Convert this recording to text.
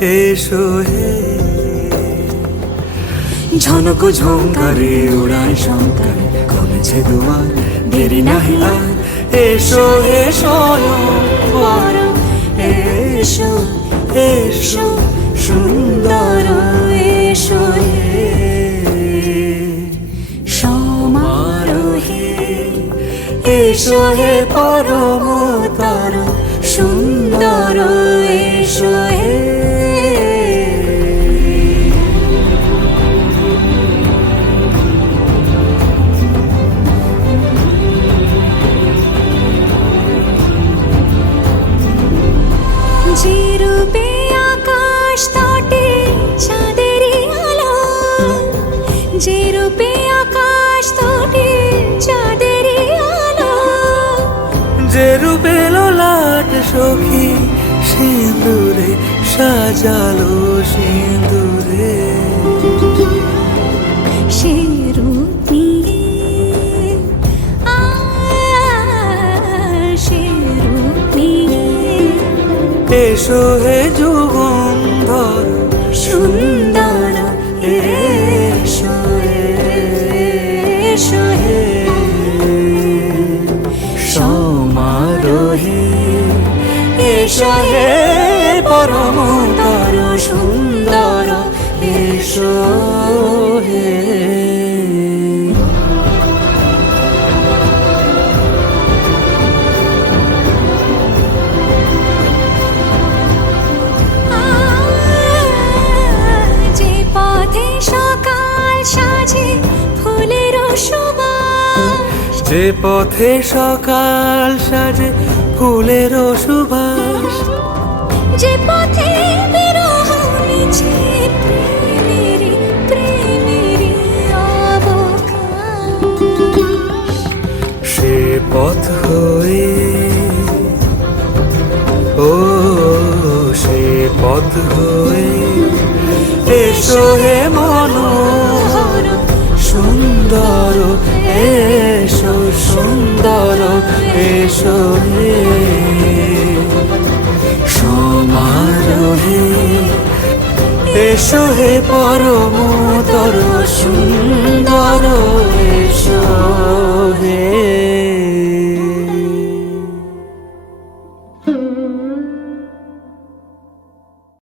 এসো হে। ঝনক ঝঙ্কারে উড়ায় শঙ্কার, কমেছে দুয়ার, দেরি নাহি আর। এসো হে স্বয়ংবর, এসো এসো সুন্দর, এসো হে সমারোহে। এসো হে পরমতর সুন্দর, এসো হে। যে রূপে আকাশ তটে চাঁদেরই আলো, যে রূপে আকাশ তটে চাঁদেরই আলো, যে রূপে ললাট সখী সিঁদুরে সাজালো সিঁদুরে। সে রূপ নিয়ে সে রূপ নিয়ে এসো হে যুগন্ধর সুন্দর, এসো এসো হে সমারোহে। এসো হে পরমতর সুন্দর, এসো হে। যে পথে সকাল সাজে ফুলের সুবাস, যে পথে সকাল সাজে ফুলের সুবাস, যে পথে বিরহ মিছে প্রেমেরই প্রেমেরই অবকাশ, সে পথ হয়ে ও সে পথ হয়ে। এসো হে মনোহর সুন্দর, এসো সুন্দর, এসো হে সমারোহে। এসো হে পরমতর সুন্দর, এসো হে।